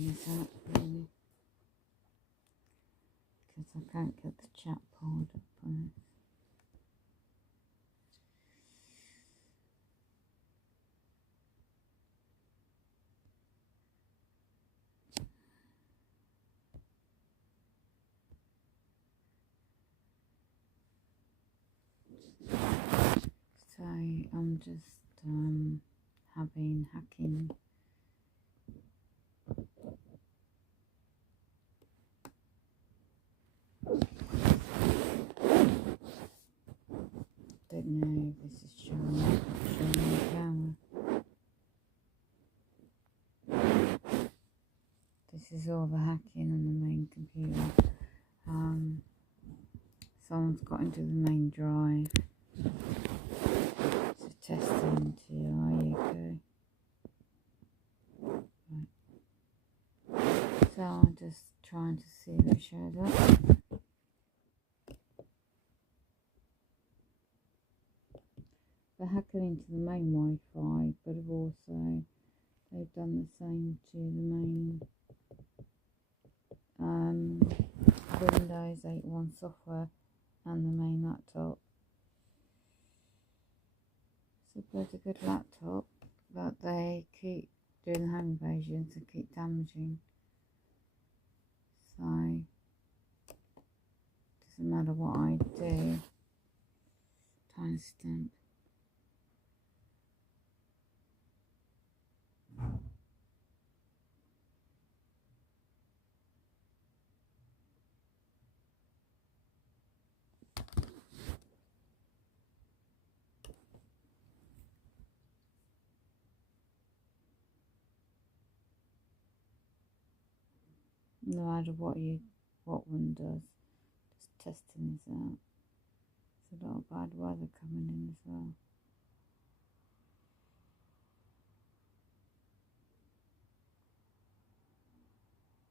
sorting this out really, because I can't get the chat pulled up on it. So I'm just having hacking. Don't know if this is showing the camera. This is all the hacking on the main computer. Someone's got into the main drive. So testing TI UK. Right. So I'm just trying to see if it shows up. They're hacking into the main Wi-Fi, but have also they've done the same to the main Windows 8.1 software and the main laptop. It's a pretty good laptop, but they keep doing the home invasions and keep damaging. So doesn't matter what I do. Timestamp. No matter what one does, just testing this out. There's a lot of bad weather coming in as well.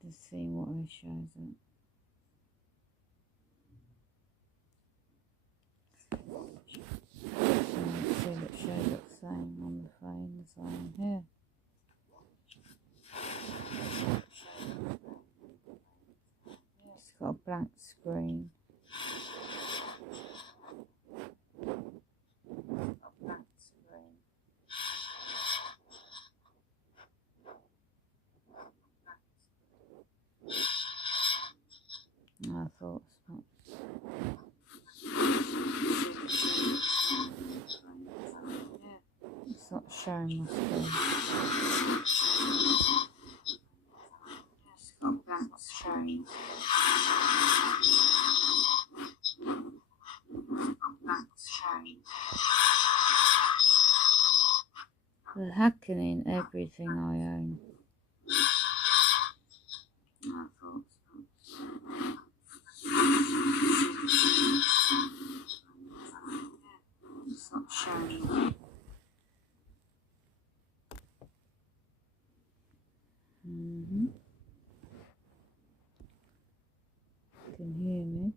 Just seeing what it shows up. See what shows up saying on the phone as I am here. It's got a blank screen. I thought so. It's not showing my screen. It's got a blank screen. They're hacking in everything I own. I thought so. It's not showing. Can hear me.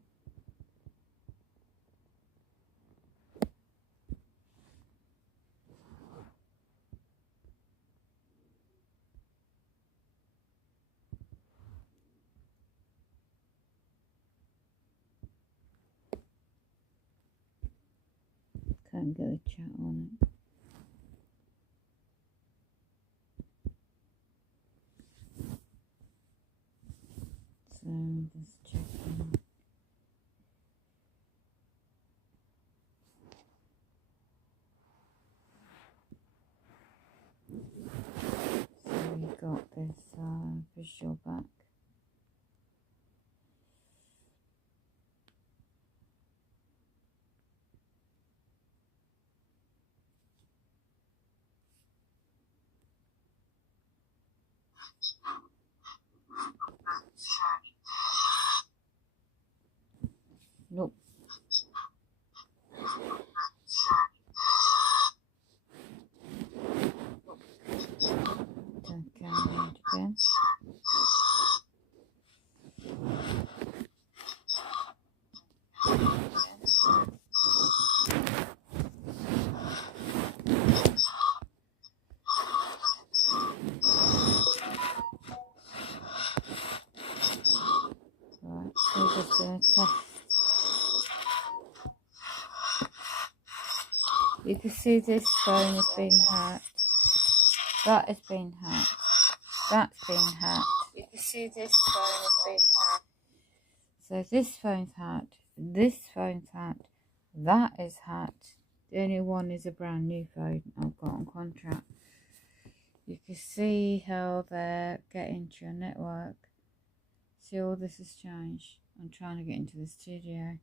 Can't get a chat on it. So I'm just checking. So we got this visual back. Nope. Turn camera on again. You can see this phone has been hacked. That has been hacked. That's been hacked. You can see this phone has been hacked. So this phone's hacked. This phone's hacked. That is hacked. The only one is a brand new phone I've got on contract. You can see how they're getting to your network. See, all this has changed. I'm trying to get into the studio,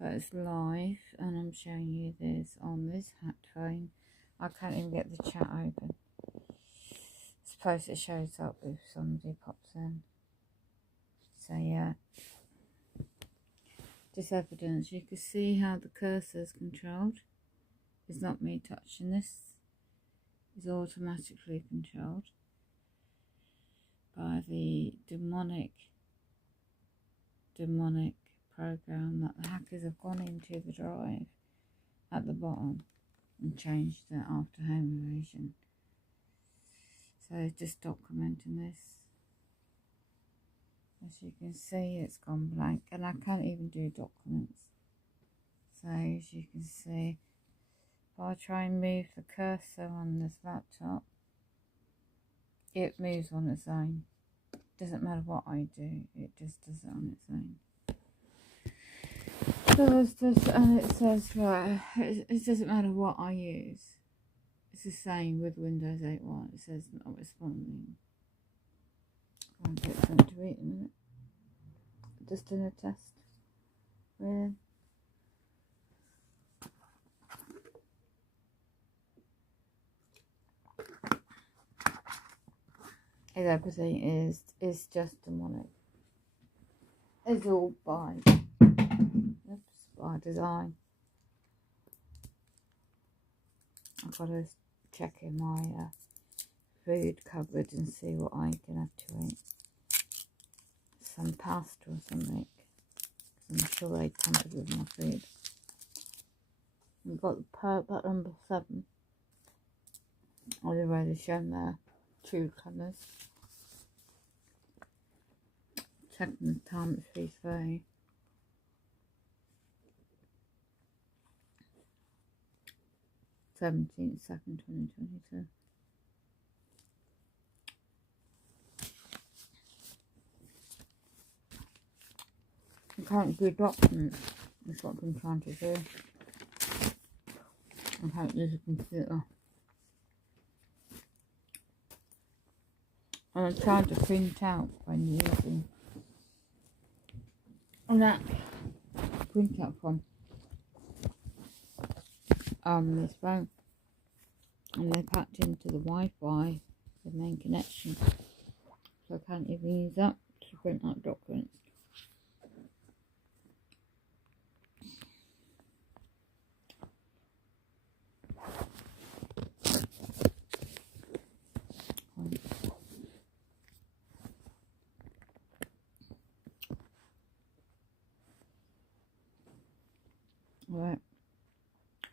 but it's live, and I'm showing you this on this hacked phone. I can't even get the chat open. Suppose it shows up if somebody pops in. So yeah, this evidence. You can see how the cursor is controlled. It's not me touching this. It's automatically controlled by the demonic program that the hackers have gone into the drive at the bottom and changed it after home invasion. So just documenting this. As you can see, it's gone blank, and I can't even do documents. So as you can see, if I try and move the cursor on this laptop, it moves on its own. Doesn't matter what I do, it just does it on its own. And it says, right, it doesn't matter what I use. It's the same with Windows 8.1. It says not responding. I'll get something to eat in a minute. Just doing a test. Really. Everything is just demonic. It's all by design. I've got to check in my food cupboard and see what I can have to eat. Some pasta or something. I'm sure they tampered with my food. We've got the perk number 7. I've already shown there 2 colours. Checking the time, it's 3:30. (17th 2nd 2022). I can't do documents. That's what I've been trying to do. I can't use a computer. And I'm trying to print out when using an app to print out from this phone. And they packed into the Wi-Fi, the main connection. So I can't even use that to print out documents. Right,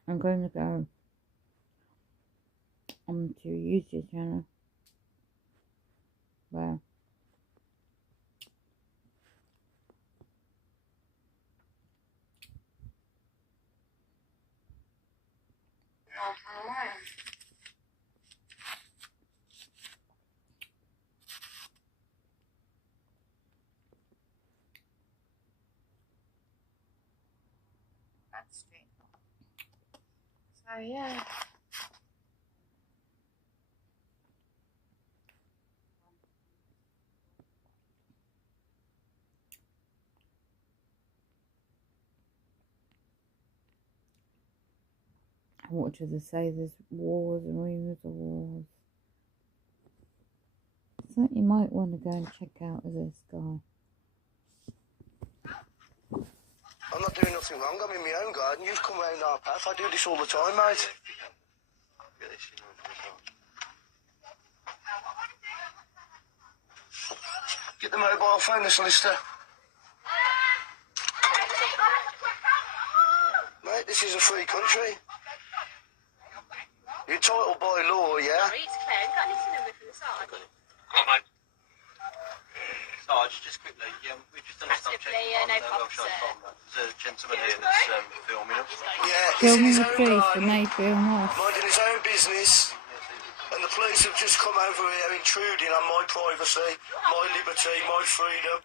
I'm going to go on to YouTube channel where so yeah. What do they say? There's wars and rumours of wars. So you might want to go and check out this guy. I'm not doing nothing wrong. I'm in my own garden. You've come round our path. I do this all the time, mate. Get the mobile phone, the solicitor. Mate, this is a free country. You're entitled by law, yeah? Sorry, it's Claire. I've got anything number from the side. Come on, mate. Sarge, just quickly, we've just done a stop check on no the problem, website sir. from that. There's a gentleman here that's filming us. Yeah. he's in Filming his the own trees for garden, Napier Moss. minding his own business, and the police have just come over here intruding on my privacy, my liberty, my freedom.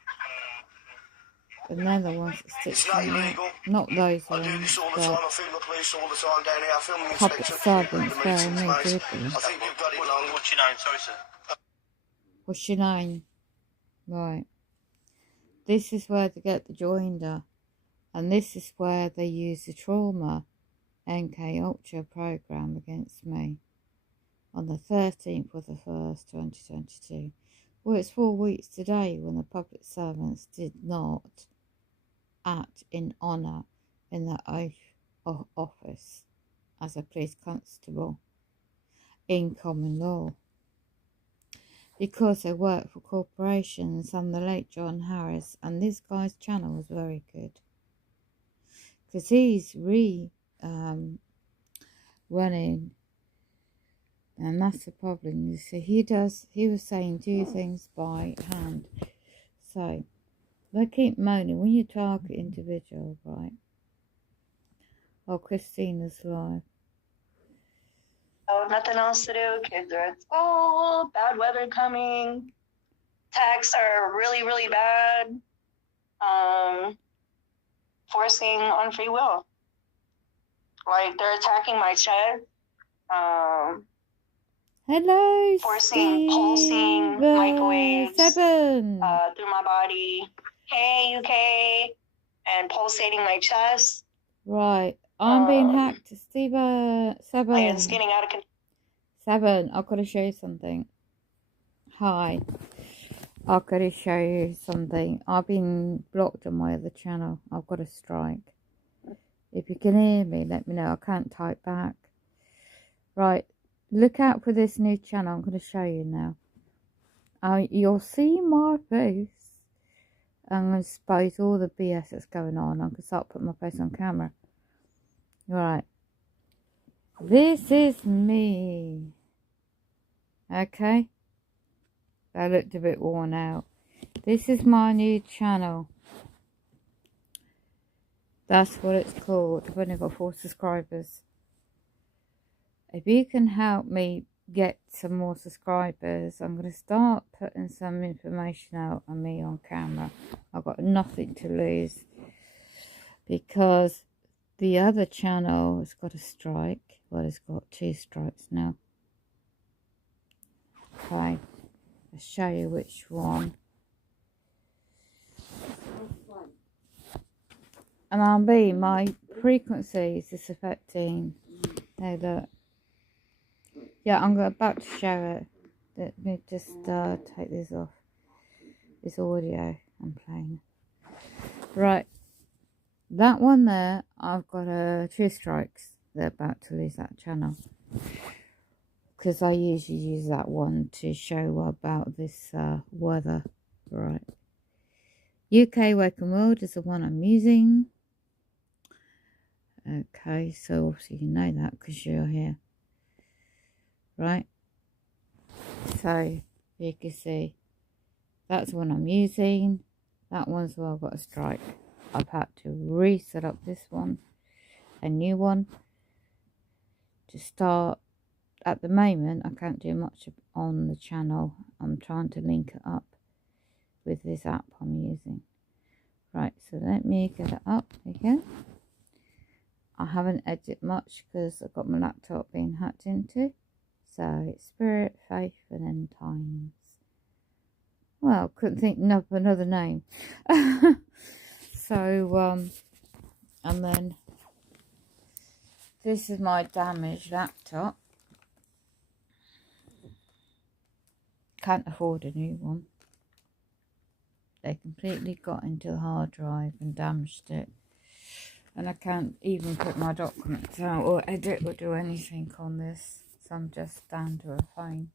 And they're the ones that stick It's not something up. illegal. Not those I do ones, this all the but time. I film the police all the time down here. I film the public inspector, servants the wearing meetings, no mate. curriculum. I think you've got it wrong. What's your name? Sorry, sir. What's your name? Right. This is where they get the joinder. And this is where they use the trauma MK Ultra program against me. On the 13th of the 1st, 2022. Well, it's 4 weeks today when the public servants did not act in honour in their oath of office as a police constable in common law. Because they work for corporations, and the late John Harris, and this guy's channel was very good. Because he's running, and that's the problem. You see, he was saying do things by hand. So they keep moaning when you target individual, right? Oh, Christina's live. Oh, nothing else to do. Kids are at school. Bad weather coming. Attacks are really, really bad. Forcing on free will. Like they're attacking my chest. Hello, Forcing, pulsing, microwaves Seven. through my body. Hey, UK, and pulsating my chest. Right, I'm being hacked. Seven. And skinning out of control. Seven, I've got to show you something. Hi. I've got to show you something. I've been blocked on my other channel. I've got a strike. If you can hear me, let me know. I can't type back. Right. Look out for this new channel. I'm going to show you now. You'll see my face. I'm going to expose all the BS that's going on. I'm going to start putting my face on camera. Right. This is me. Okay. I looked a bit worn out. This is my new channel. That's what it's called. I've only got 4 subscribers. If you can help me get some more subscribers, I'm going to start putting some information out on me on camera. I've got nothing to lose. Because the other channel has got a strike. Well, it's got 2 strikes now. Okay. I'll show you which one. And my frequencies is affecting. Hey, look. Yeah, I'm about to show it. Let me just take this off. This audio I'm playing. Right. That one there, I've got 2 strikes. They're about to lose that channel. Because I usually use that one to show about this weather. Right. UK Waking World is the one I'm using. Okay, so obviously you know that because you're here. Right. So you can see that's the one I'm using. That one's where I've got a strike. I've had to reset up this one. A new one. To start. At the moment, I can't do much on the channel. I'm trying to link it up with this app I'm using. Right, so let me get it up again. I haven't edited much because I've got my laptop being hacked into. So it's Spirit, Faith, and End Times. Well, couldn't think of another name. So, and then this is my damaged laptop. Can't afford a new one. They completely got into the hard drive and damaged it. And I can't even put my documents out or edit or do anything on this. So I'm just down to a phone.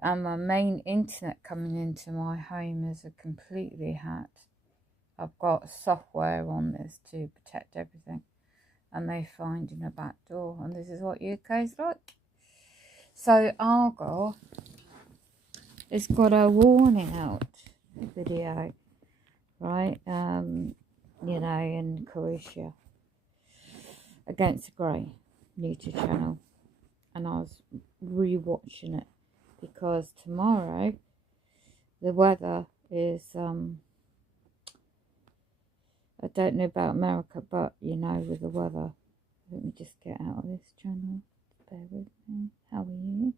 And my main internet coming into my home is completely hacked. I've got software on this to protect everything. And they find in a back door. And this is what UK's like. So Argo, it's got a warning out video, right? You know, in Croatia. Against the Grey YouTube channel, and I was re-watching it because tomorrow the weather is I don't know about America, but you know, with the weather. Let me just get out of this channel. Bear with me. How are you?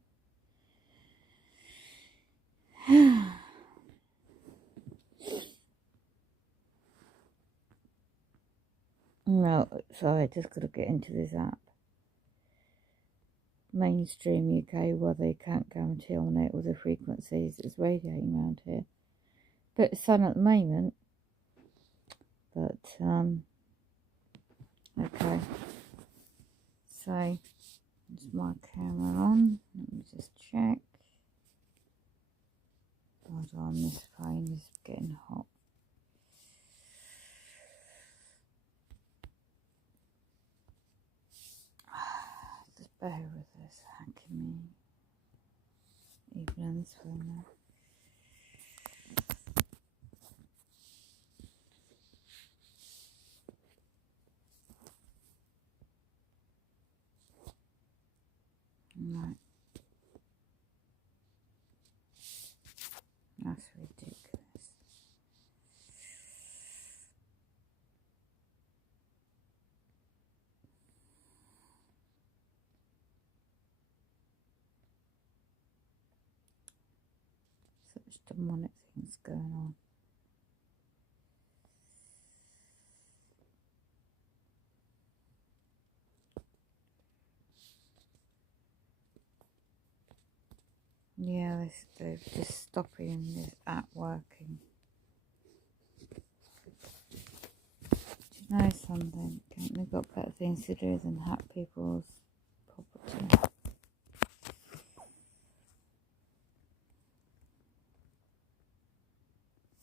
No, sorry, I just got to get into this app. Mainstream UK, well, they can't guarantee on it with the frequencies that's radiating around here. Bit of sun at the moment, but okay. So, is my camera on? Let me just check. Hold on, this phone is getting hot. Just bear with this, hacking me. Even on this phone now. Right. That's ridiculous. Such demonic things going on. Yeah, they're just stopping this app working. Do you know something? They've got better things to do than hack people's property.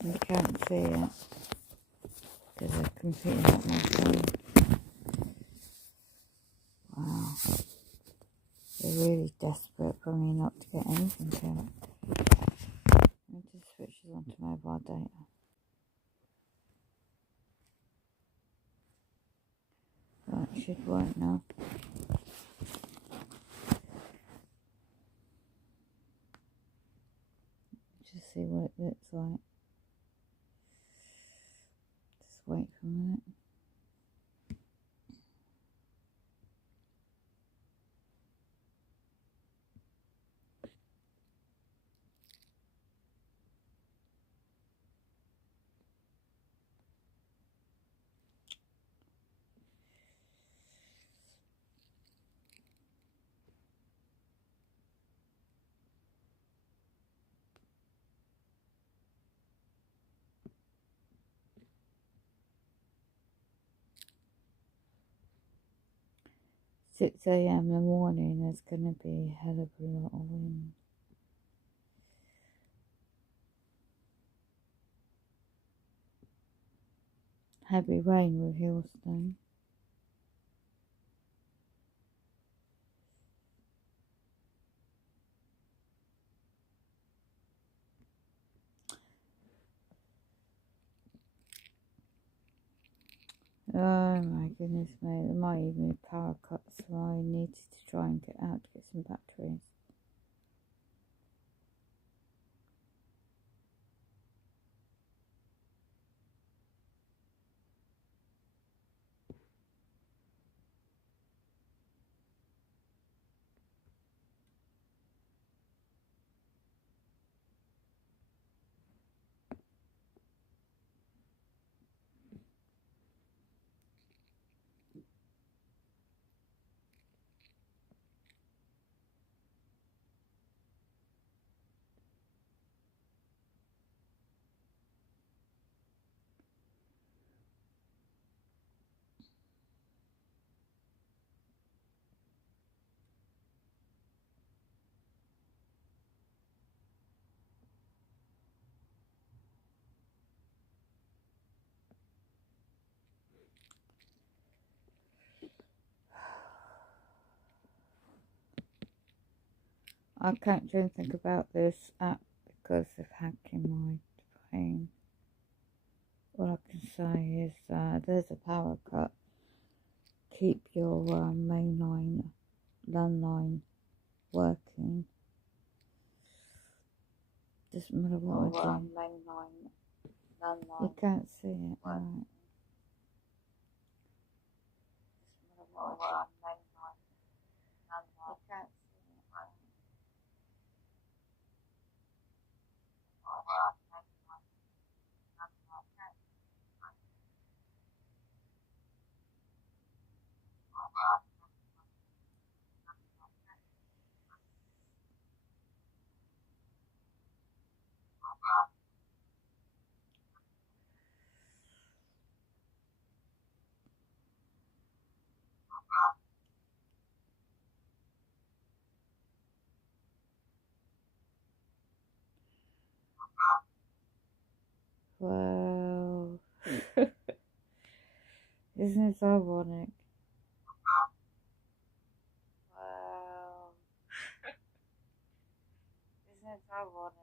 You can't see it because they're completely up my phone. Wow. They're really desperate for me not to get anything out. Let me just switch this on to mobile data. Right, it should work now. Just see what it looks like. Just wait for a minute. Six AM in the morning, there's going to be a hell of a lot of wind. Heavy rain with hailstone. Oh my goodness me, there might even be power cuts, so I needed to try and get out to get some batteries. I can't do anything about this app because of hacking my phone. All I can say is there's a power cut. keep your mainline landline working. Doesn't matter what I do. You can't see it, right? Well, isn't it ironic? Well, isn't it ironic?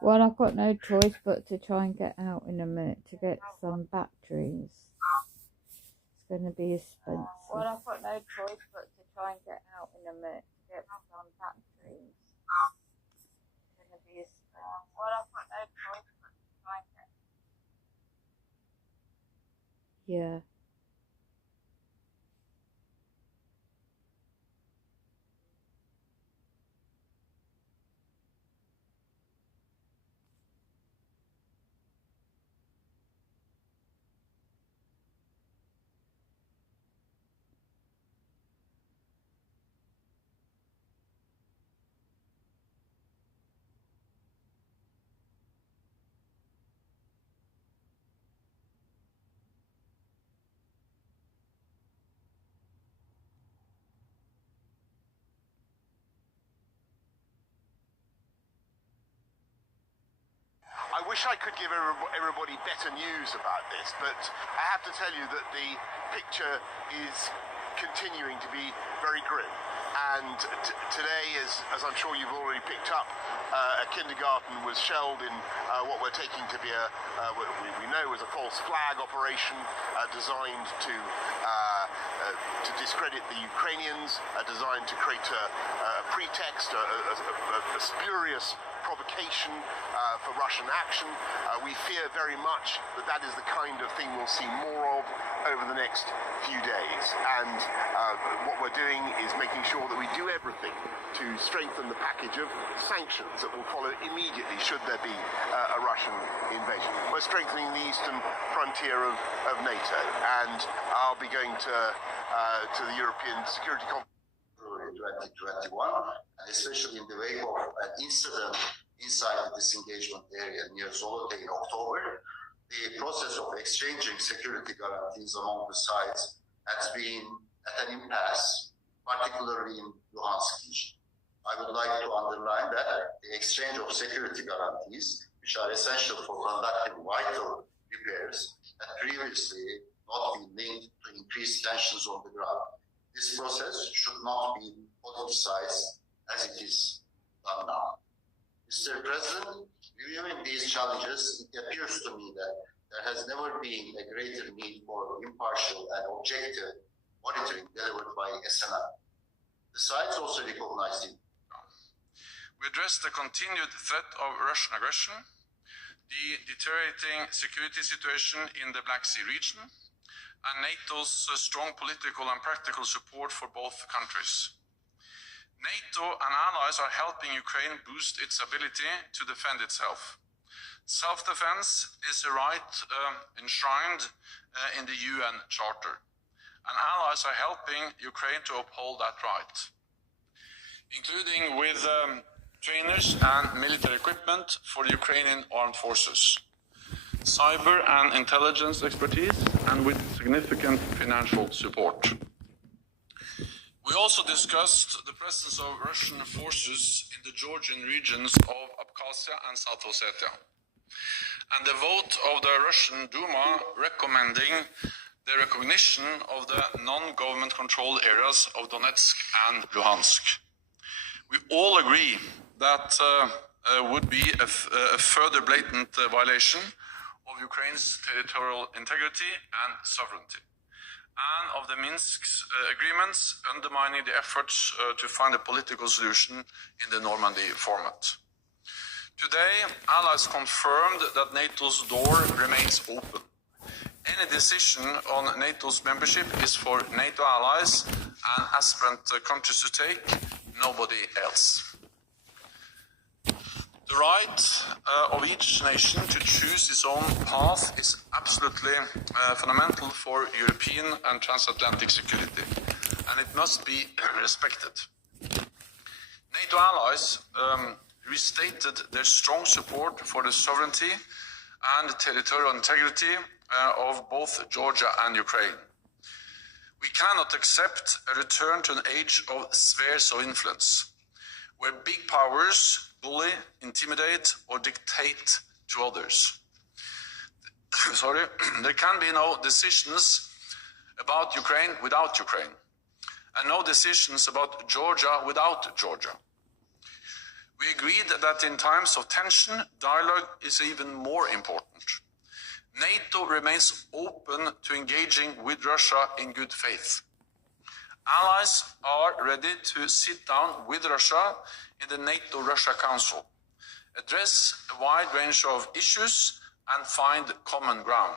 Well, I've got no choice but to try and get out in a minute to get some batteries. It's going to be expensive. Well, I've got no choice but to try and get out in a minute to get some batteries. It's going to be expensive. Well, I've got no choice but to try and get... Yeah. I wish I could give everybody better news about this, but I have to tell you that the picture is continuing to be very grim. And today, as I'm sure you've already picked up, a kindergarten was shelled in what we're taking to be what we know is a false flag operation designed to discredit the Ukrainians, designed to create a pretext, a spurious provocation for Russian action. We fear very much that that is the kind of thing we'll see more of over the next few days. And what we're doing is making sure that we do everything to strengthen the package of sanctions that will follow immediately should there be a Russian invasion. We're strengthening the eastern frontier of NATO, and I'll be going to the European Security Conference 2021, and especially in the wake of an incident inside the disengagement area near Zolote in October, the process of exchanging security guarantees among the sides has been at an impasse, particularly in Luhansk region. I would like to underline that the exchange of security guarantees, which are essential for conducting vital repairs, had previously not been linked to increased tensions on the ground. This process should not be politicized as it is done now. Mr. President, reviewing these challenges, it appears to me that there has never been a greater need for impartial and objective monitoring delivered by SNR. The sides also recognized it. We addressed the continued threat of Russian aggression, the deteriorating security situation in the Black Sea region, and NATO's strong political and practical support for both countries. NATO and allies are helping Ukraine boost its ability to defend itself. Self-defense is a right enshrined in the UN Charter, and allies are helping Ukraine to uphold that right, including with trainers and military equipment for the Ukrainian armed forces, cyber and intelligence expertise, and with significant financial support. We also discussed the presence of Russian forces in the Georgian regions of Abkhazia and South Ossetia, and the vote of the Russian Duma recommending the recognition of the non-government controlled areas of Donetsk and Luhansk. We all agree that would be a further blatant violation of Ukraine's territorial integrity and sovereignty, and of the Minsk agreements undermining the efforts to find a political solution in the Normandy format. Today, allies confirmed that NATO's door remains open. Any decision on NATO's membership is for NATO allies and aspirant countries to take, nobody else. The right of each nation to choose its own path is absolutely fundamental for European and transatlantic security, and it must be respected. NATO allies restated their strong support for the sovereignty and territorial integrity of both Georgia and Ukraine. We cannot accept a return to an age of spheres of influence, where big powers bully, intimidate, or dictate to others. There can be no decisions about Ukraine without Ukraine, and no decisions about Georgia without Georgia. We agreed that in times of tension, dialogue is even more important. NATO remains open to engaging with Russia in good faith. Allies are ready to sit down with Russia in the NATO-Russia Council, address a wide range of issues, and find common ground.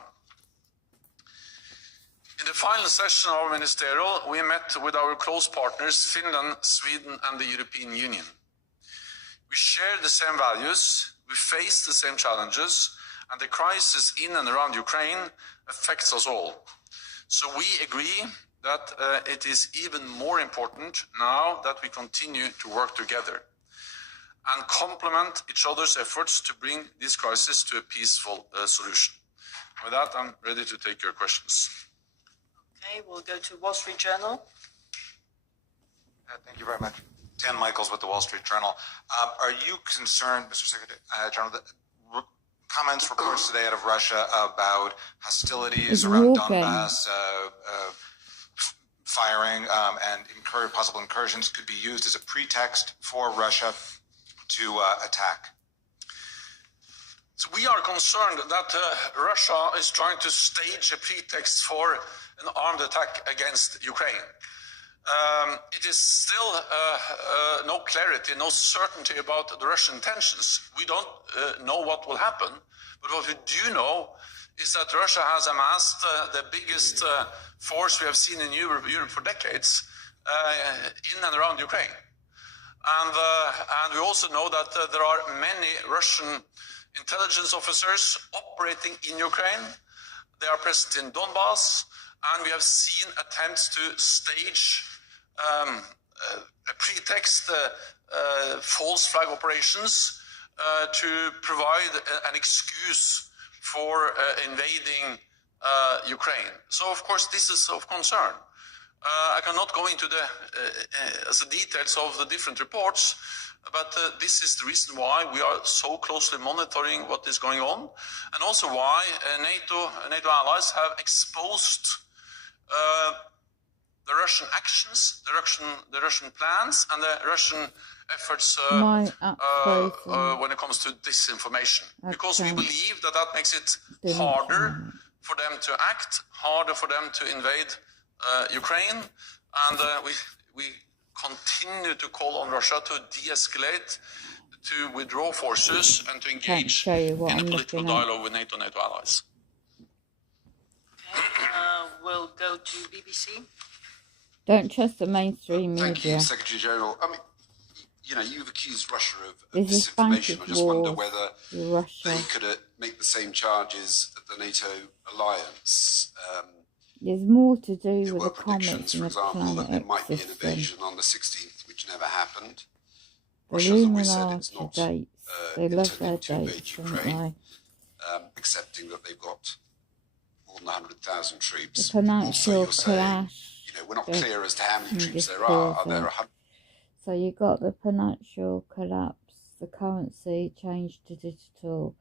In the final session of our ministerial, we met with our close partners, Finland, Sweden, and the European Union. We share the same values, we face the same challenges, and the crisis in and around Ukraine affects us all. So we agree that it is even more important now that we continue to work together and complement each other's efforts to bring this crisis to a peaceful solution. With that, I'm ready to take your questions. Okay, we'll go to Wall Street Journal. Thank you very much. Dan Michaels with the Wall Street Journal. Are you concerned, Mr. Secretary General, that comments, reports today out of Russia about hostilities around Donbass, firing, and possible incursions could be used as a pretext for Russia to attack? So we are concerned that Russia is trying to stage a pretext for an armed attack against Ukraine. It is still no clarity, no certainty about the Russian intentions. We don't know what will happen, but what we do know is that Russia has amassed the biggest force we have seen in Europe for decades in and around Ukraine. And we also know that there are many Russian intelligence officers operating in Ukraine. They are present in Donbass, and we have seen attempts to stage a pretext, false flag operations to provide an excuse for invading Ukraine. So, of course, this is of concern. I cannot go into the details of the different reports, but this is the reason why we are so closely monitoring what is going on, and also why NATO allies have exposed the Russian actions, the Russian plans, and the Russian efforts when it comes to disinformation. Because we believe that makes it harder for them to act, harder for them to invade Ukraine, and we continue to call on Russia to de-escalate, to withdraw forces, and to engage in a political dialogue with NATO allies. Okay, we'll go to BBC. Don't trust the mainstream media. Thank you, Secretary General. I mean, you know, you've accused Russia of disinformation. I just wonder whether they could make the same charges at the NATO alliance. There's more to do there with were the comments, for example, that there might be an system. invasion on the 16th, which never happened. The Russia's always said it's not dates. They love their intending to invade dates, Ukraine, don't accepting that they've got more than 100,000 they? troops. The financial Also, you're saying, clash. you know, we're not clear as to how many troops there Are are. Are there 100? So you got the financial collapse, the currency changed to digital.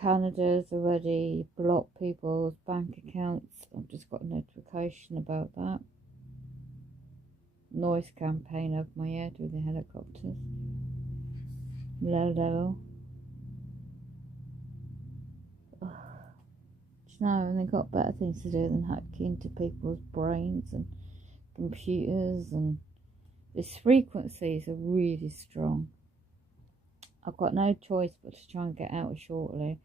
Canada's already blocked people's bank accounts. I've just got a notification about that. Noise campaign over my head with the helicopters. Low level. No, and they've got better things to do than hack into people's brains and computers, and its frequencies are really strong. I've got no choice but to try and get out shortly.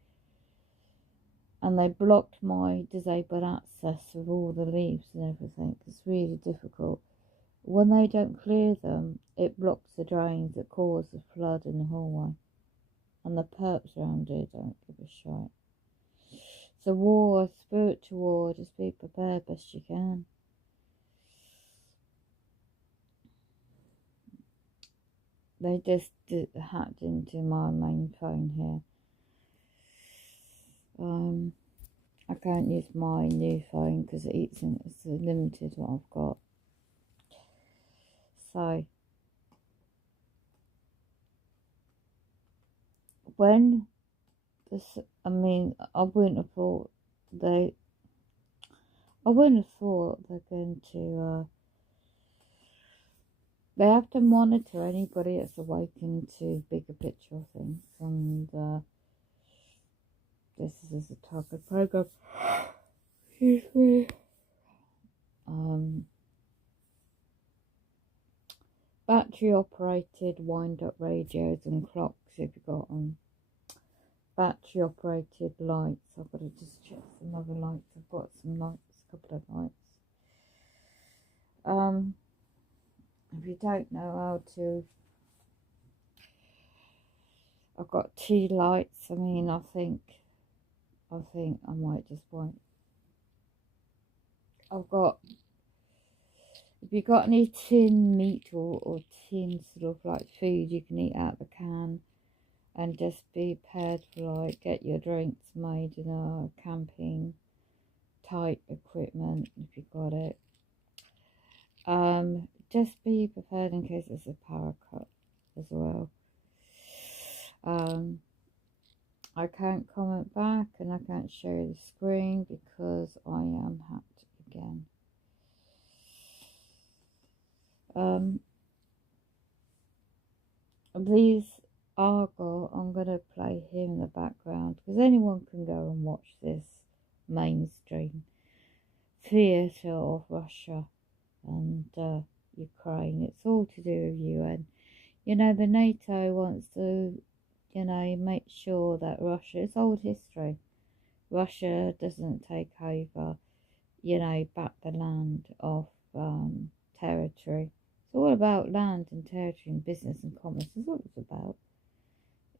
And they blocked my disabled access with all the leaves and everything. It's really difficult. When they don't clear them, it blocks the drains that cause the flood in the hallway. And the perps around here don't give a shit. It's a war, a spiritual war. Just be prepared best you can. They just hacked into my main phone here. I can't use my new phone because it's limited what I've got. So when this, I wouldn't have thought they're going to. They have to monitor anybody that's awakened to bigger picture things, and this is a target program. Excuse me. Battery operated wind up radios and clocks if you got them. Battery operated lights. I've got to just check some other lights. I've got some lights, a couple of lights. If you don't know how to, I've got tea lights. I think I might just wait. I've got, if you got any tin meat or tin sort of like food you can eat out of the can, and just be prepared for get your drinks made in a camping type equipment if you got it. Just be prepared in case there's a power cut as well. I can't comment back and I can't share the screen because I am hacked again. These Argo, I'm going to play here in the background because anyone can go and watch this mainstream theatre of Russia and Ukraine. It's all to do with UN. The NATO wants to, make sure that Russia, it's old history, Russia doesn't take over, back the land of territory. It's all about land and territory and business and commerce. That's what it's about.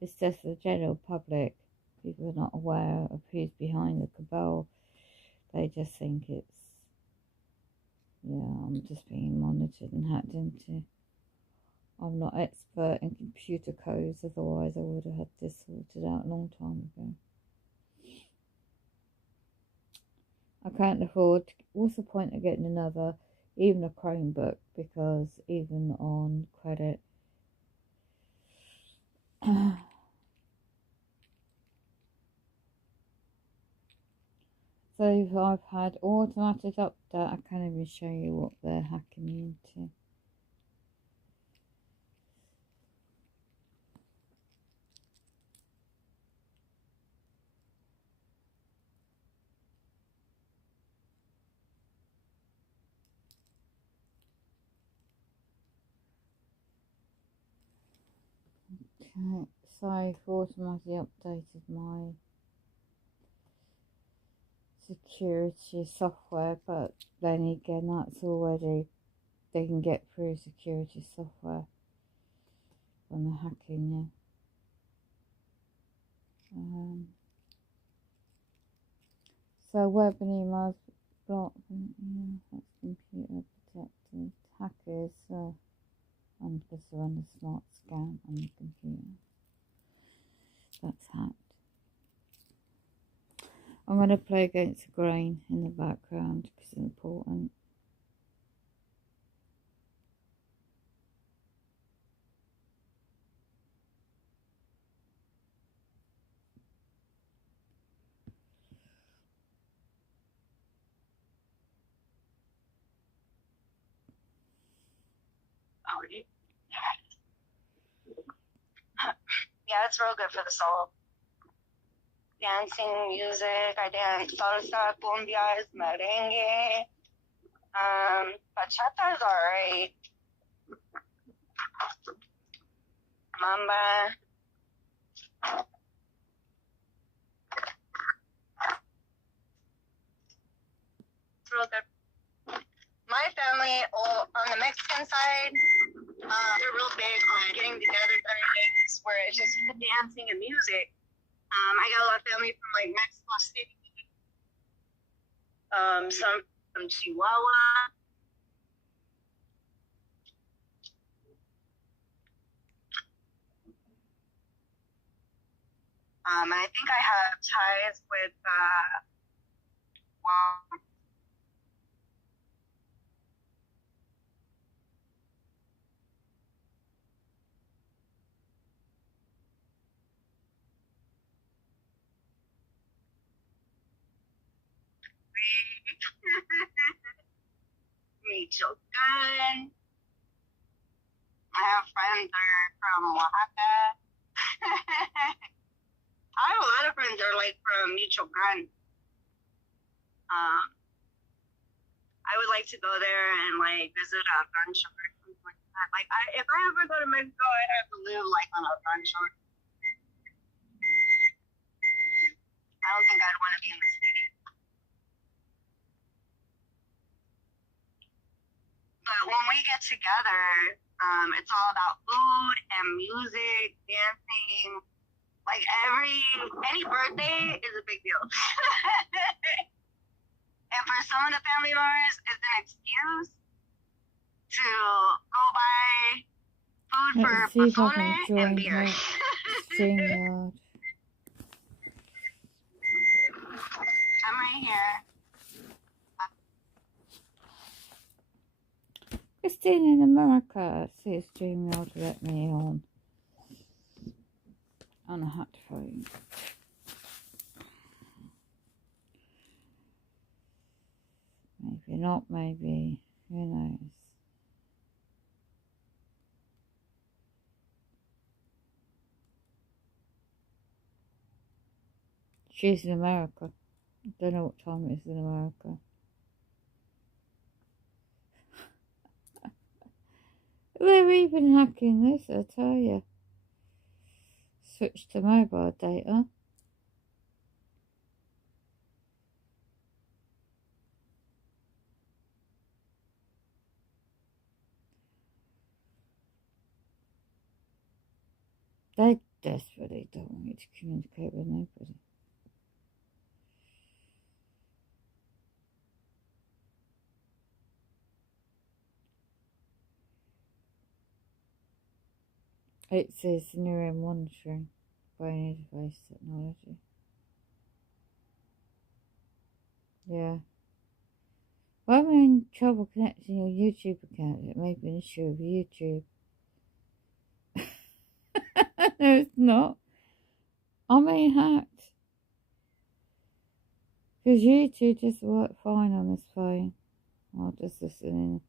It's just the general public. People are not aware of who's behind the cabal. They just think it's, I'm just being monitored and hacked into. I'm not expert in computer codes, otherwise I would have had this sorted out a long time ago. I can't afford, what's the point of getting another, even a Chromebook, because even on credit, so I've had automatic update. I can't even show you what they're hacking me into. Okay, so I've automatically updated my security software, but then again, that's already, they can get through security software when they're hacking you. So web and emails blocked, that's computer protected. Hackers, and just run a smart scan on the computer. That's hacked. I'm going to play Against the Grain in the background because it's important. Yeah, it's real good for the soul. dancing music. I dance salsa, cumbias, merengue. Bachata's alright. Mamba. It's real good. My family, on the Mexican side, they're real big on getting together during things where it's just dancing and music. I got a lot of family from like Mexico City, some from Chihuahua. And I think I have ties with Michoacan. I have friends that are from Oaxaca. I have a lot of friends that are like from Michoacan. I would like to go there and like visit a rancho or something like that. Like, if I ever go to Mexico, I'd have to live like on a rancho. I don't think I'd want to be in the city. But when we get together, it's all about food and music, dancing. Like any birthday is a big deal. And for some of the family members, it's an excuse to go buy food for pozole and beer. I'm right here. Christine in America says StreamYard let me on a hot phone. Maybe not, maybe. Who knows? She's in America. I don't know what time it is in America. They're even hacking this, I tell you. Switch to mobile data. They desperately don't want me to communicate with nobody. It says neural monitoring by interface technology. Yeah. Well, I'm in trouble connecting your YouTube account. It may be an issue with YouTube. No, it's not. I'm being hacked. Because YouTube just work fine on this phone. I'll just listen in.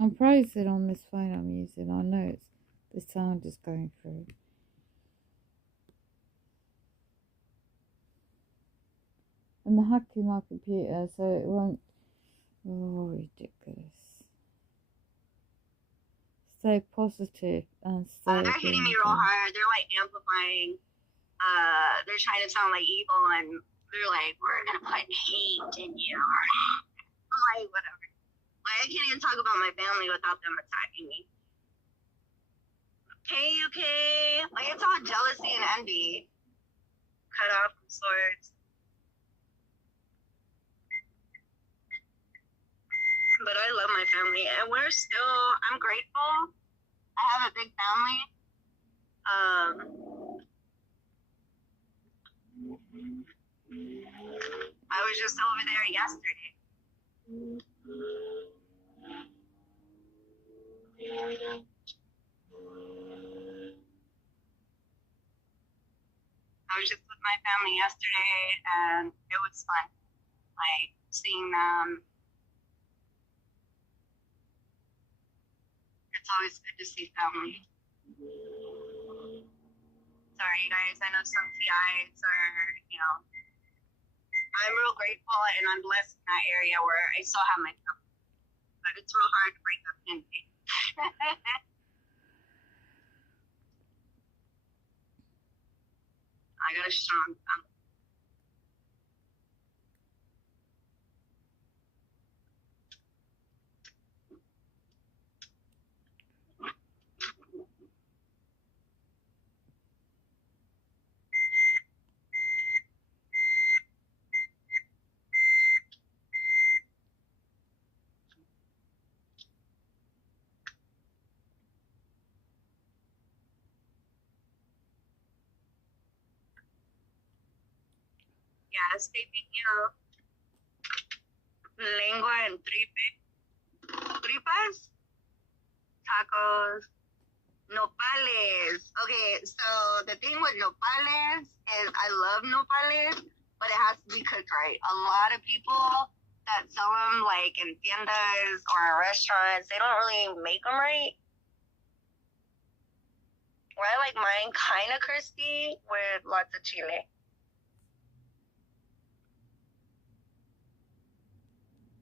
I'm praising on this phone I'm using. I know the sound is going through. And they're hacking my computer so it won't. Oh, ridiculous. Stay positive and stay. They're hitting me real hard. They're like amplifying. They're trying to sound like evil, and they're like, "We're gonna put hate in you." I'm like, whatever. Like, I can't even talk about my family without them attacking me. Hey, UK. Like, it's all jealousy and envy. Cut off from sorts. But I love my family, and I'm grateful. I have a big family. I was just over there yesterday. I was just with my family yesterday, and it was fun. Like, seeing them. it's always good to see family. Sorry, you guys. I know some TIs are, I'm real grateful and I'm blessed in that area where I still have my family. But it's real hard to break up in me. I got a strong family. Yeah, stepeño, lengua and tripas, tacos, nopales. Okay, so the thing with nopales is I love nopales, but it has to be cooked right. A lot of people that sell them like in tiendas or in restaurants, they don't really make them right. Where I like mine kind of crispy with lots of chile.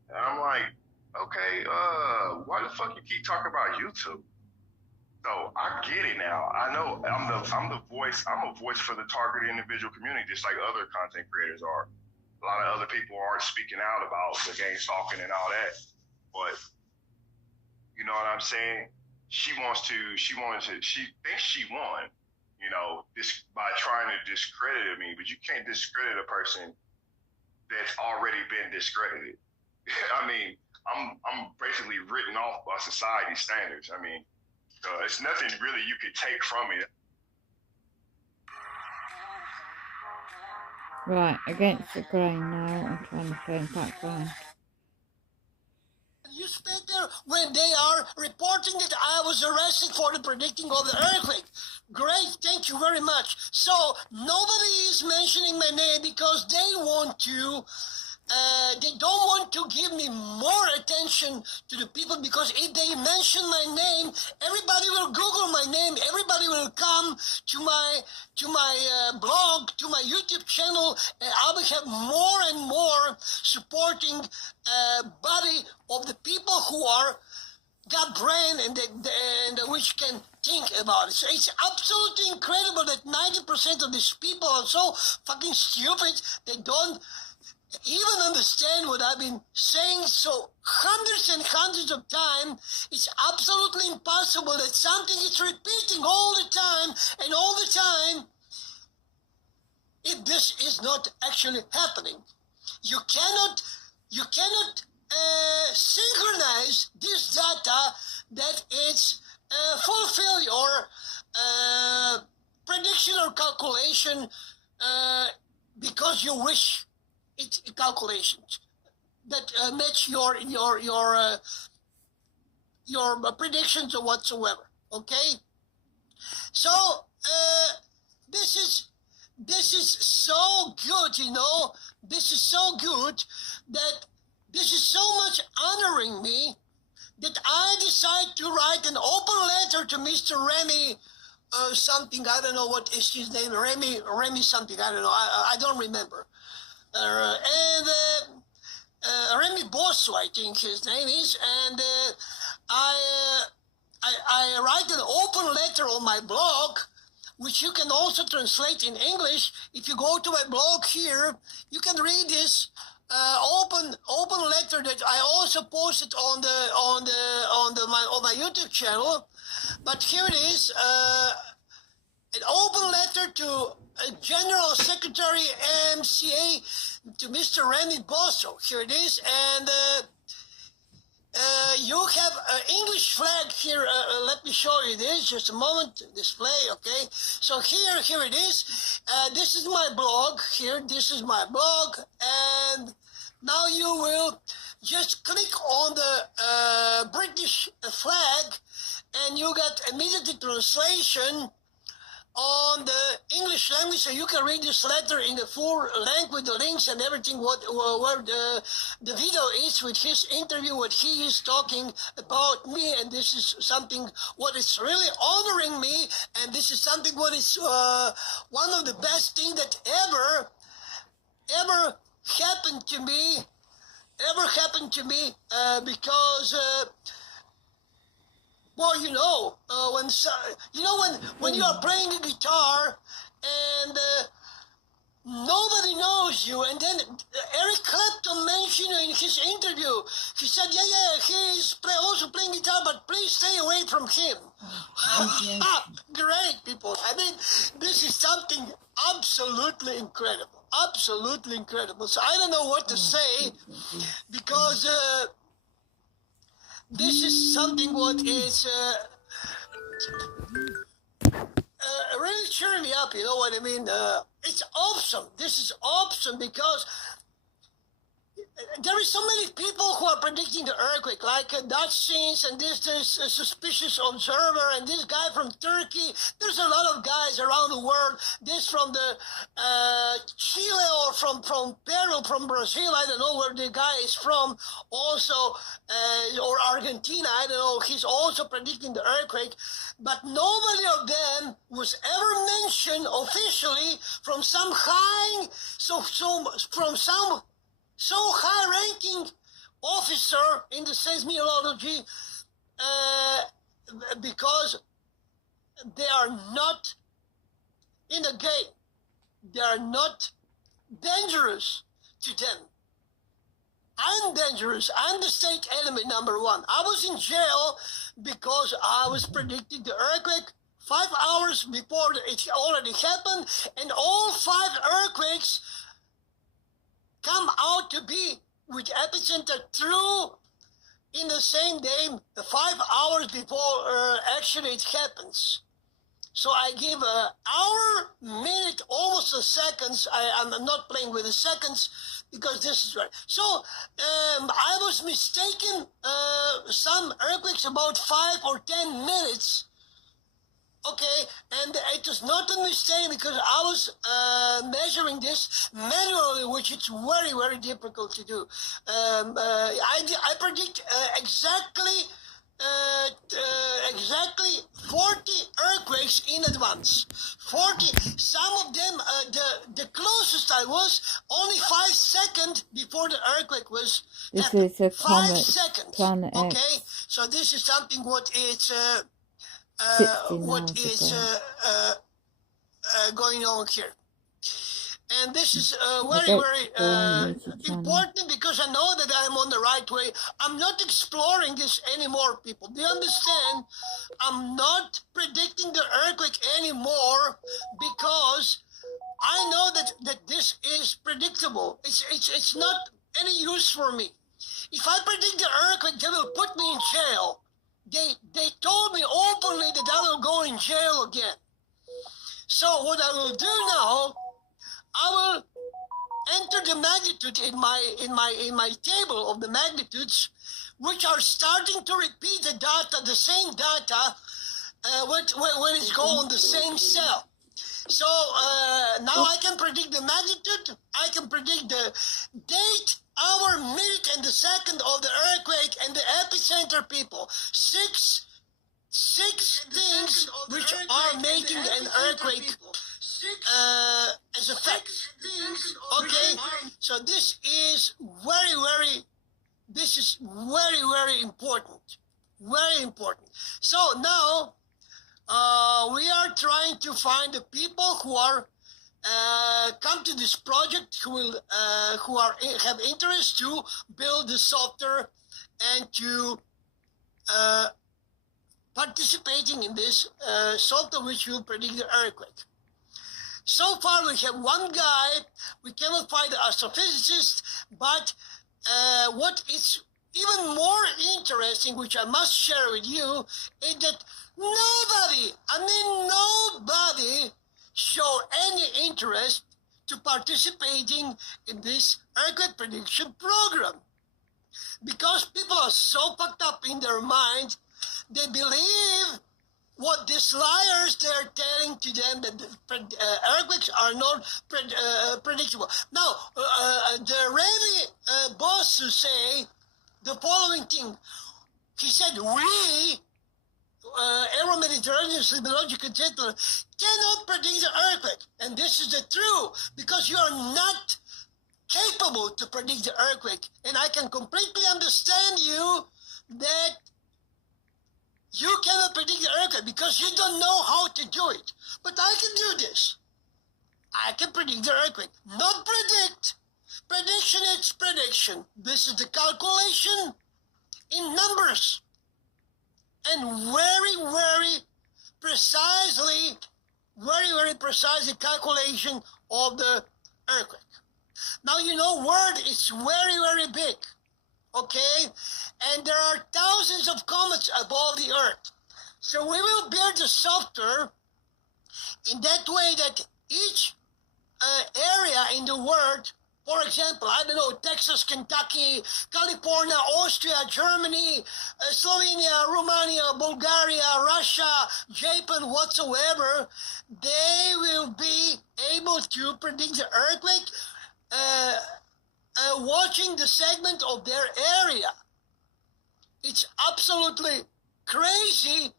And I'm like, okay, why the fuck you keep talking about YouTube? So I get it now. I know I'm the voice. I'm a voice for the targeted individual community, just like other content creators are. A lot of other people aren't speaking out about the gang stalking and all that. But you know what I'm saying? She thinks she won, this by trying to discredit me, but you can't discredit a person that's already been discredited. I mean, I'm basically written off by society standards. I mean, it's nothing really you could take from it. Right, against the grain now. I'm trying to turn background. Newspaper when they are reporting that I was arrested for the predicting of the earthquake. Great, thank you very much. So nobody is mentioning my name because they want to. They don't want to give me more attention to the people, because if they mention my name, everybody will Google my name. Everybody will come to my blog, to my YouTube channel, and I will have more and more supporting body of the people who are got brain and which can think about it. So it's absolutely incredible that 90% of these people are so fucking stupid they don't even understand what I've been saying so hundreds and hundreds of times. It's absolutely impossible that something is repeating all the time and all the time if this is not actually happening. You cannot synchronize this data that it's fulfill your prediction or calculation because you wish it's calculations that match your predictions or whatsoever. Okay, so this is so good, This is so good that this is so much honoring me that I decide to write an open letter to Mr. Remy something. I don't know what is his name. Remy something. I don't know. I don't remember. Remy Bosso, I think his name is, and I write an open letter on my blog, which you can also translate in English. If you go to my blog here, you can read this open letter that I also posted on my YouTube channel. But here it is, an open letter to General Secretary MCA, to Mr. Remy Bosso. Here it is, and you have an English flag here. Let me show you this. Just a moment. Display. Okay. So here it is. This is my blog. Here, this is my blog, and now you will just click on the British flag, and you get immediate translation on the English language, so you can read this letter in the full length with the links and everything. Where the video is with his interview, what he is talking about me, and this is something what is really honoring me, and this is something what is one of the best things that ever happened to me. Because. Well, when you are playing a guitar and nobody knows you, and then Eric Clapton mentioned in his interview, he said, he's also playing guitar, but please stay away from him. Great, people. I mean, this is something absolutely incredible. Absolutely incredible. So I don't know what to say, because this is something what is really cheering me up, you know what I mean? It's awesome. This is awesome because there is so many people who are predicting the earthquake, like Dutch scenes and this suspicious observer and this guy from Turkey. There's a lot of guys around the world. This from the Chile or from Peru, from Brazil. I don't know where the guy is from. Also, or Argentina. I don't know. He's also predicting the earthquake. But nobody of them was ever mentioned officially from some high-ranking officer in the seismology, because they are not in the game. They are not dangerous to them. I'm dangerous. I'm the state element number one. I was in jail because I was predicting the earthquake 5 hours before it already happened, and all 5 earthquakes come out to be with epicenter true in the same day, 5 hours before actually it happens. So I give an hour, minute, almost a seconds. I'm not playing with the seconds because this is right. So I was mistaken. Some earthquakes about 5 or 10 minutes. Okay, and it was not a mistake because I was measuring this manually, which is very, very difficult to do. I predict exactly 40 earthquakes in advance. 40. Some of them, the closest I was, only 5 seconds before the earthquake was. This is a 5 comet, seconds. Planet X. Okay, so this is something what is. What is going on here. And this is very important because I know that I'm on the right way. I'm not exploring this anymore, people. Do you understand? I'm not predicting the earthquake anymore because I know that this is predictable. It's not any use for me. If I predict the earthquake, they will put me in jail. They told me openly that I will go in jail again. So what I will do now, I will enter the magnitude in my table of the magnitudes, which are starting to repeat the data, the same data, when it's going on the same cell. So now I can predict the magnitude. I can predict the date, hour, minute, and the second of the earthquake and the epicenter, people. Six things which are making an earthquake as a fact. Okay, so this is very important. Very important. So now we are trying to find the people who are come to this project, who have interest to build the software and to participating in this software which will predict the earthquake. So far we have one guy. We cannot find the astrophysicist, but what is even more interesting, which I must share with you, is that nobody show any interest to participating in this earthquake prediction program. Because people are so fucked up in their mind, they believe what these liars, they're telling to them that the earthquakes are not predictable. Now, the Revy boss to say the following thing. He said, we, Euro-Mediterranean Seismological Center, cannot predict the earthquake. And this is the truth, because you are not capable to predict the earthquake. And I can completely understand you that you cannot predict the earthquake because you don't know how to do it. But I can do this. I can predict the earthquake. Not predict. Prediction is prediction. This is the calculation in numbers. And very precisely calculation of the earthquake. Now, you know, word is very big. Okay? And there are thousands of comets above the Earth. So we will build the software in that way that each area in the world, for example, I don't know, Texas, Kentucky, California, Austria, Germany, Slovenia, Romania, Bulgaria, Russia, Japan, whatsoever, they will be able to predict the earthquake watching the segment of their area. It's absolutely crazy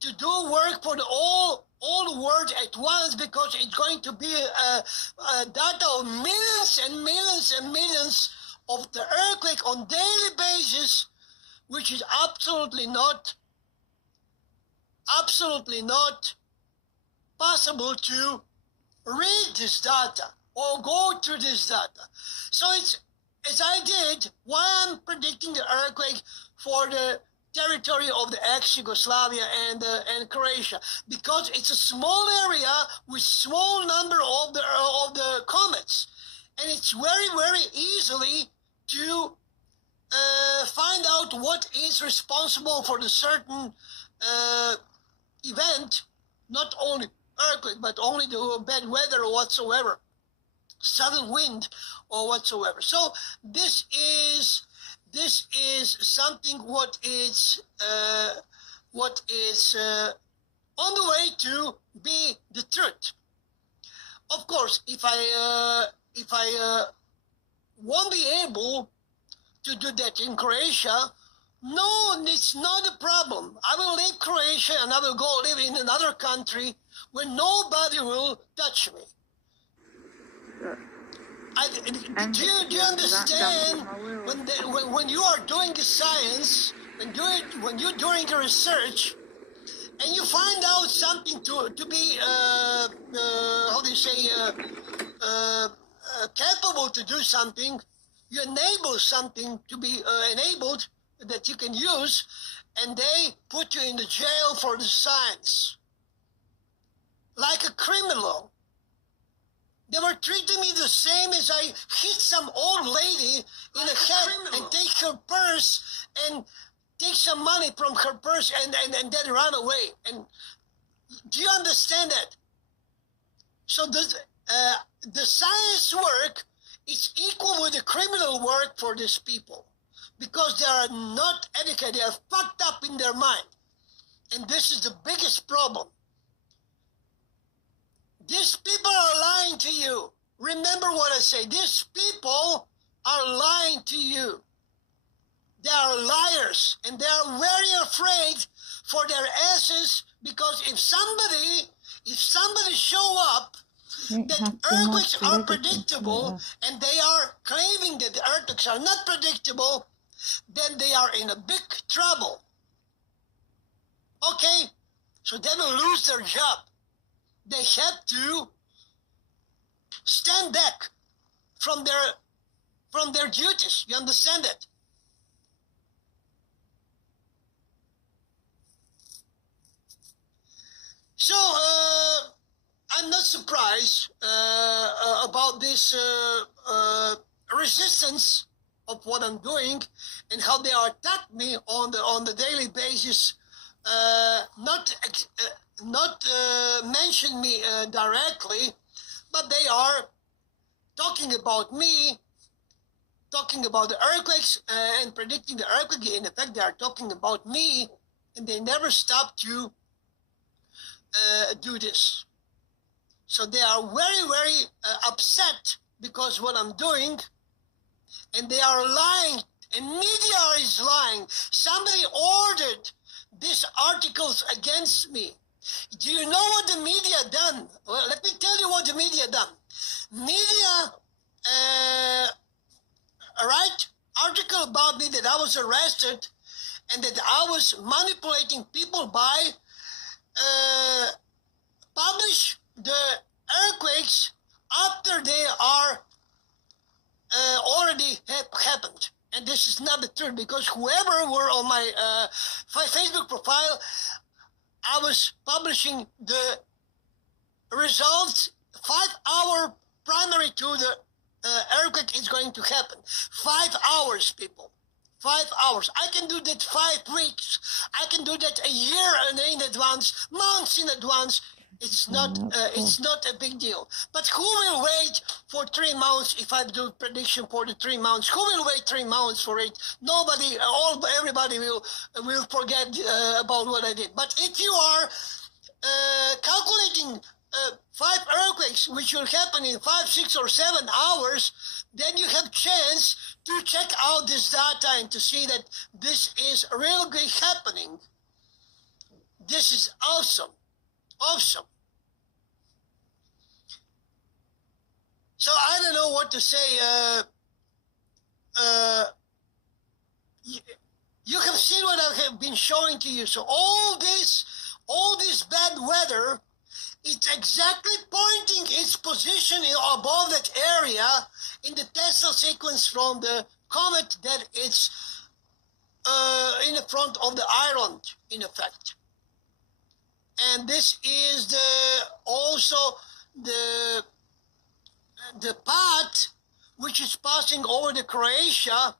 to do work for all the world at once, because it's going to be a data of millions and millions and millions of the earthquake on daily basis, which is absolutely not possible to read this data or go through this data. So it's, as I did, why I'm predicting the earthquake for the territory of the ex-Yugoslavia and Croatia, because it's a small area with small number of the comets, and it's very easily to find out what is responsible for the certain event, not only earthquake, but only the bad weather or whatsoever, sudden wind or whatsoever. So this is something what is on the way to be the truth. Of course, if I won't be able to do that in Croatia, no, it's not a problem. I will leave Croatia and I will go live in another country where nobody will touch me. Do you understand when you are doing the science, when you're doing the research, and you find out something to be how do you say capable to do something, you enable something to be enabled that you can use, and they put you in the jail for the science, like a criminal. They were treating me the same as I hit some old lady in the head and take her purse and take some money from her purse and then run away. And do you understand that? So the science work is equal with the criminal work for these people, because they are not educated. They are fucked up in their mind. And this is the biggest problem. These people are lying to you. Remember what I say. These people are lying to you. They are liars, and they are very afraid for their asses, because if somebody show up that earthquakes are predictable, and they are claiming that the earthquakes are not predictable, then they are in a big trouble. Okay? So they will lose their job. They have to stand back from their duties. You understand that? So I'm not surprised about this resistance of what I'm doing and how they attack me on the daily basis. Not mention me directly, but they are talking about me, talking about the earthquakes and predicting the earthquake. In effect, they are talking about me, and they never stop to do this. So they are very, very upset because what I'm doing, and they are lying, and media is lying. Somebody ordered these articles against me. Do you know what the media done? Well, let me tell you what the media done. Media write article about me that I was arrested and that I was manipulating people by publish the earthquakes after they are already happened. And this is not the truth, because whoever were on my Facebook profile, I was publishing the results 5 hour primary to the earthquake is going to happen. 5 hours, people. 5 hours. I can do that 5 weeks. I can do that a year in advance, months in advance. It's not a big deal. But who will wait for 3 months if I do prediction for the 3 months? Who will wait 3 months for it? Nobody, everybody will forget about what I did. But if you are calculating 5 earthquakes, which will happen in 5, 6, or 7 hours, then you have chance to check out this data and to see that this is really happening. This is awesome. Awesome. So I don't know what to say. You have seen what I have been showing to you. So all this bad weather, it's exactly pointing its position above that area in the Tesla sequence from the comet that it's in the front of the island, in effect. And this is also the path which is passing over the Croatia.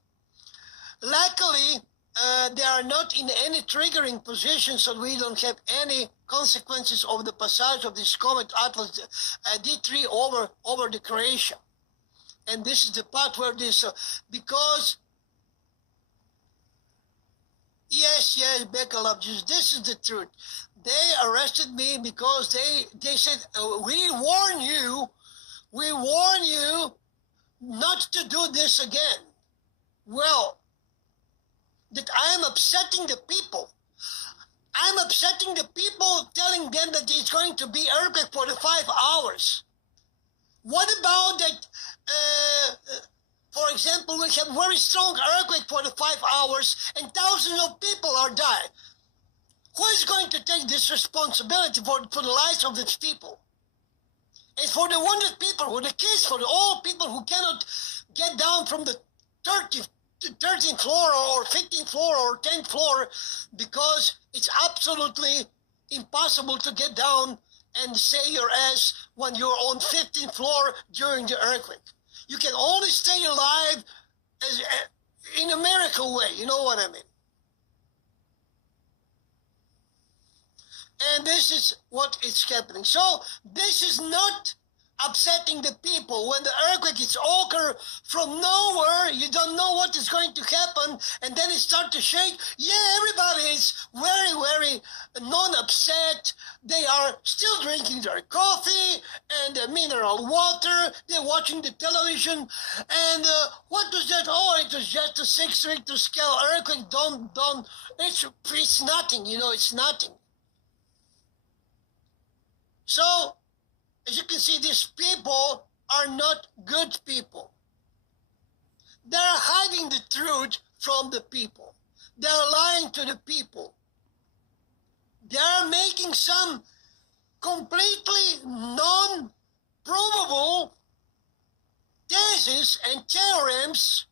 Luckily, they are not in any triggering position, so we don't have any consequences of the passage of this comet Atlas D3 over the Croatia. And this is the part where this, because, yes, Becca Love Juice, this is the truth. They arrested me because they said, we warn you not to do this again. Well, that I am upsetting the people. I'm upsetting the people, telling them that it's going to be earthquake for the 5 hours. What about that, for example, we have very strong earthquake for the 5 hours and thousands of people are dying? Who is going to take this responsibility for the lives of these people? And for the wounded people, for the kids, for the old people who cannot get down from the 13th floor or 15th floor or 10th floor, because it's absolutely impossible to get down and save your ass when you're on 15th floor during the earthquake. You can only stay alive in a miracle way, you know what I mean? And this is what is happening. So this is not upsetting the people. When the earthquake is occur from nowhere, you don't know what is going to happen, and then it starts to shake. Yeah, everybody is very, very non-upset. They are still drinking their coffee and mineral water. They're watching the television. And what was that? Oh, it was just a 6 Richter scale earthquake. Don't. It's nothing, you know, it's nothing. So, as you can see, these people are not good people. They're hiding the truth from the people. They're lying to the people. They're making some completely non-provable theses and theorems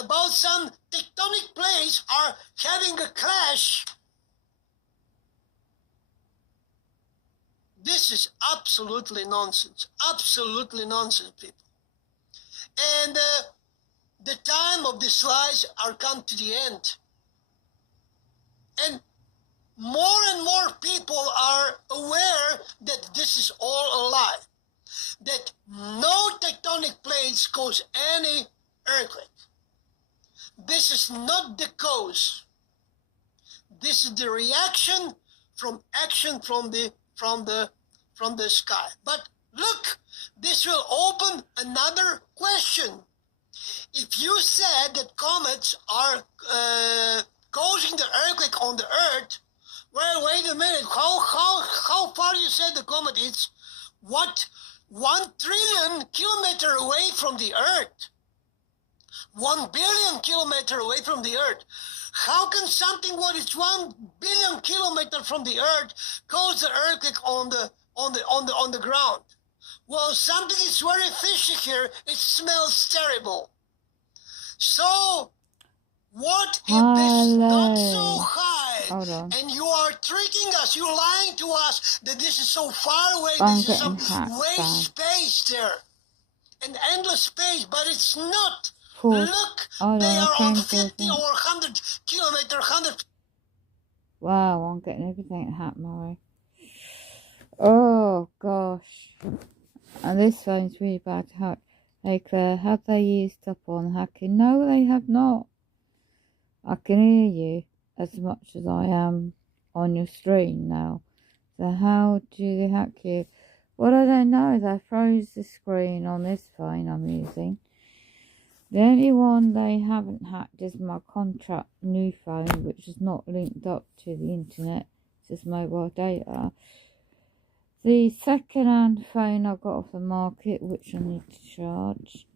about some tectonic plates are having a clash. This is absolutely nonsense. Absolutely nonsense, people. And the time of these lies are come to the end. And more people are aware that this is all a lie. That no tectonic plates cause any earthquake. This is not the cause. This is the reaction from action from the from the sky. But look, this will open another question. If you said that comets are causing the earthquake on the Earth, well, wait a minute. How far you said the comet is? What? 1 trillion kilometers away from the Earth. 1 billion kilometers away from the Earth. How can something what is 1 billion kilometers from the Earth cause the earthquake on the ground? Well, something is very fishy here. It smells terrible. So, what if this not so high, and you are tricking us, you're lying to us that this is so far away, this is some waste space there, an endless space, but it's not. Look, they are on 50 or 100 kilometers, 100. Wow, I'm getting everything hacked, Murray. Oh, gosh. And this phone's really bad to hack. Hey, Claire, have they used up on hacking? No, they have not. I can hear you as much as I am on your stream now. So how do they hack you? What I don't know is I froze the screen on this phone I'm using. The only one they haven't hacked is my contract new phone, which is not linked up to the internet. It's just mobile data. The second-hand phone I got off the market, which I need to charge.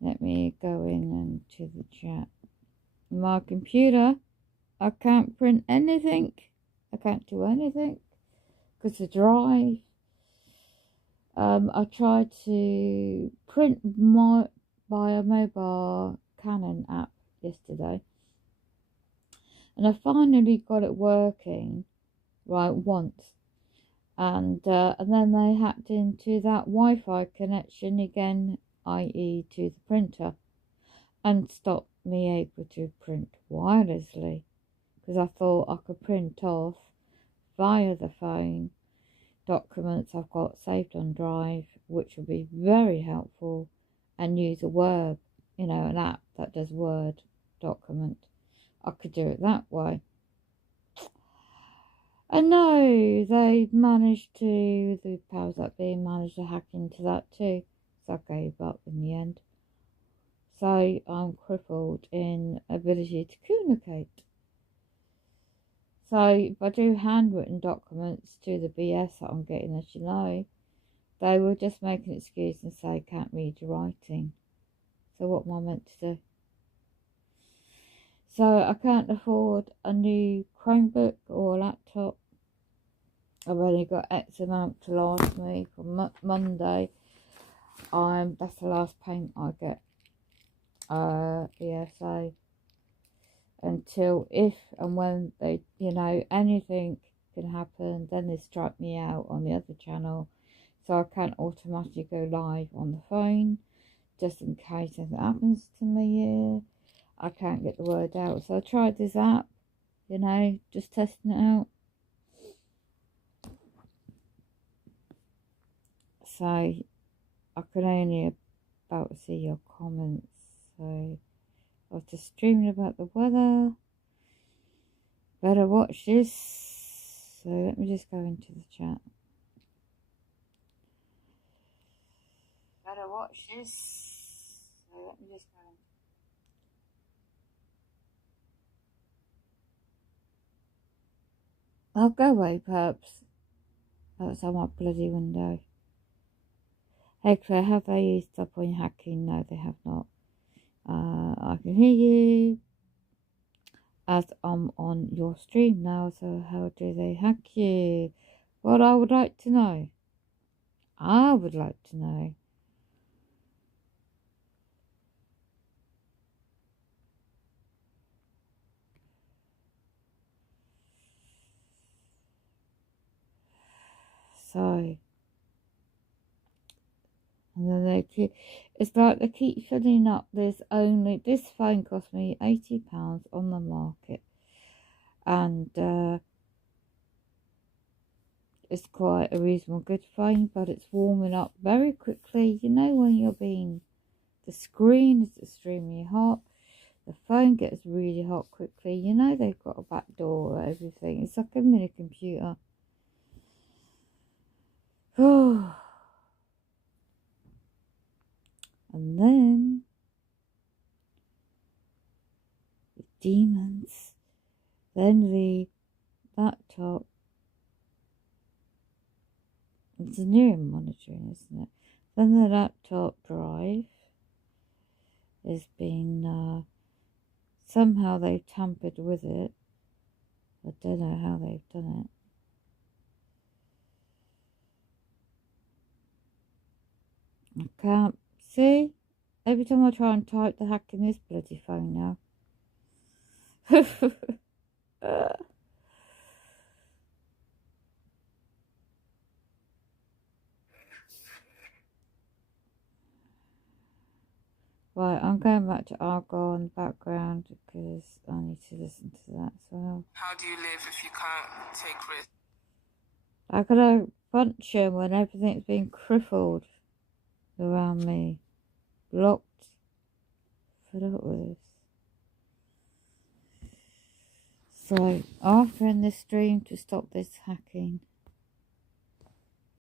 Let me go in into the chat. My computer, I can't print anything. I can't do anything because the drive. I tried to print by a mobile Canon app yesterday, and I finally got it working right once, and then they hacked into that Wi-Fi connection again, i.e. to the printer, and stopped me able to print wirelessly, because I thought I could print off via the phone documents I've got saved on Drive, which will be very helpful, and use a Word, an app that does Word document. I could do it that way. And no, they managed to, the powers that be managed to hack into that too, so I gave up in the end. So I'm crippled in ability to communicate. So if I do handwritten documents to the BS that I'm getting, as you know, they will just make an excuse and say, can't read your writing. So what am I meant to do? So I can't afford a new Chromebook or laptop. I've only got X amount to last me for Monday. That's the last payment I get. So until if and when they, anything can happen, then they strike me out on the other channel. So I can't automatically go live on the phone, just in case anything happens to me here. I can't get the word out. So I tried this app, just testing it out. So I can only about see your comments. So I was just streaming about the weather. Better watch this. So let me just go into the chat. Better watch this. So let me just go. I'll go away, perhaps. Outside my bloody window. Hey Claire, have they used up on your hacking? No, they have not. I can hear you as I'm on your stream now. So how do they hack you? Well, I would like to know. I would like to know. So, and then they keep, it's like they keep filling up. This phone cost me £80 on the market, and it's quite a reasonable good phone, but it's warming up very quickly. When the screen is extremely hot, the phone gets really hot quickly. They've got a back door or everything. It's like a mini computer. demons. Then the laptop. It's a new monitoring, isn't it? Then the laptop drive has been, somehow they've tampered with it. I don't know how they've done it. I can't see. Every time I try and type, they're hacking this bloody phone now. Right, I'm going back to Argo in the background because I need to listen to that as well. How do you live if you can't take risks? I gotta punch him when everything's being crippled around me. Blocked. Fed up with this. So, after in this stream to stop this hacking.